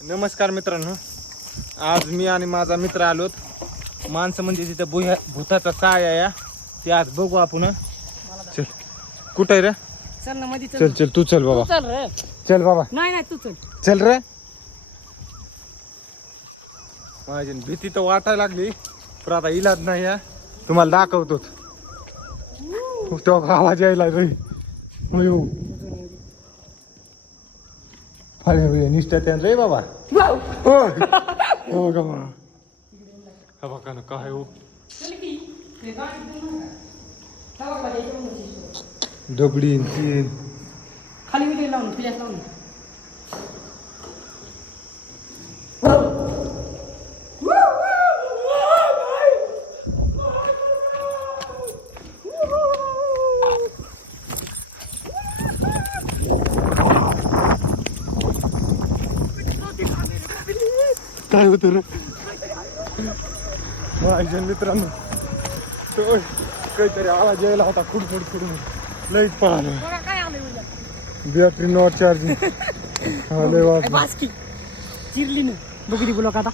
नमस्कार मित्रांनो, आज मी आणि माझा मित्र आलोत माणसं म्हणजे तिथे भूताचा काय या ते आज बघू आपण. चल कुठं आहे रे? चल ना मध्ये चल चल तू चल बाबा, चल रे. चल बाबा, नाही नाही तू चल. चल रे. माझी भीती तर वाटायला लागली पण आता इलाज नाही या, तुम्हाला दाखवतो. तो आवाज यायला रे. अरे निष्ठा त्यान रे बाबा. हो का हा बघा ना काय हो, दगडी तीन खाली व्हिडिओ लावून फ्लॅश लावून. काय होत रे माझ्या मित्रांनो? तो काहीतरी आवाज यायला होता खुडखुड खुडून लईच पळालो. बघा काय आलंय उद्या. Battery not charging. लय वाट बास्की चिरली ना बघू ती ब्लॉक आता.